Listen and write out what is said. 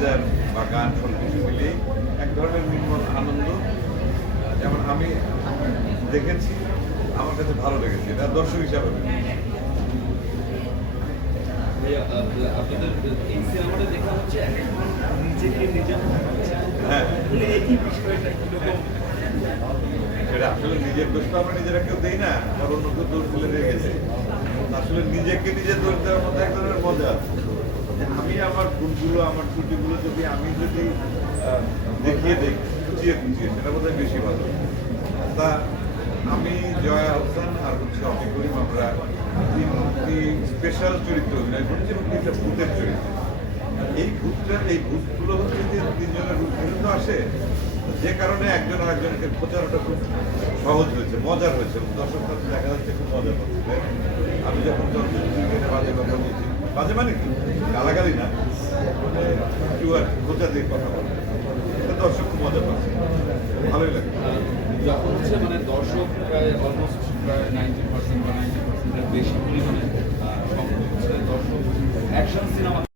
Manager বা গান সব কিছু মিলিয়ে এক ধরনের নির্মল আনন্দ যেমন আমি দেখেছি আমার কাছে ভালো লেগেছে এটা দর্শক হিসাবে। আপনাদের এই সিনেমাটা দেখা হচ্ছে এক একজন নিজেকে নিজে হ্যাঁ। মানে বিষয়টা কীরকম? সেটা আসলে নিজের আমরা নিজেরা কেউ দেই না অন্য কেউ দোষ গেছে আসলে নিজেকে নিজে দোষ দেওয়ার মধ্যে এক ধরনের মজা আছে। আমি আমার ভুলগুলো, আমার ত্রুটিগুলো যদি আমি যদি দেখিয়ে দিই, খুঁচিয়ে খুঁচিয়ে, সেটা বোধহয় বেশি ভালো। তা আমি জয়া হোসেন আর হচ্ছে অমিত করিম, আমরা তিনটি স্পেশাল চরিত্র অভিনয় করছি এবং তিনটা ভূতের চরিত্র। এই ভূতটা, এই ভূতগুলো হচ্ছে যে তিনজনের রূপ ভিন্ন আসে, যে কারণে একজন আরেকজনকে খোঁজানোটা খুব সহজ হয়েছে, মজার হয়েছে। দর্শক দেখা যাচ্ছে খুব মজা পাচ্ছে আমি যখন চলচ্চিত্র বাজে কথা বলছি বাজে মানে কি? গালাগালি না? কেউ আর খোঁজা দিয়ে কথা বলে এটা দর্শক খুব মজা পাচ্ছে। ভালোই লাগে। যখন হচ্ছে মানে দর্শক প্রায় অলমোস্ট প্রায় নাইনটি পার্সেন্ট বা নাইনটি পার্সেন্টের বেশি পরিমাণে দর্শক। Action cinema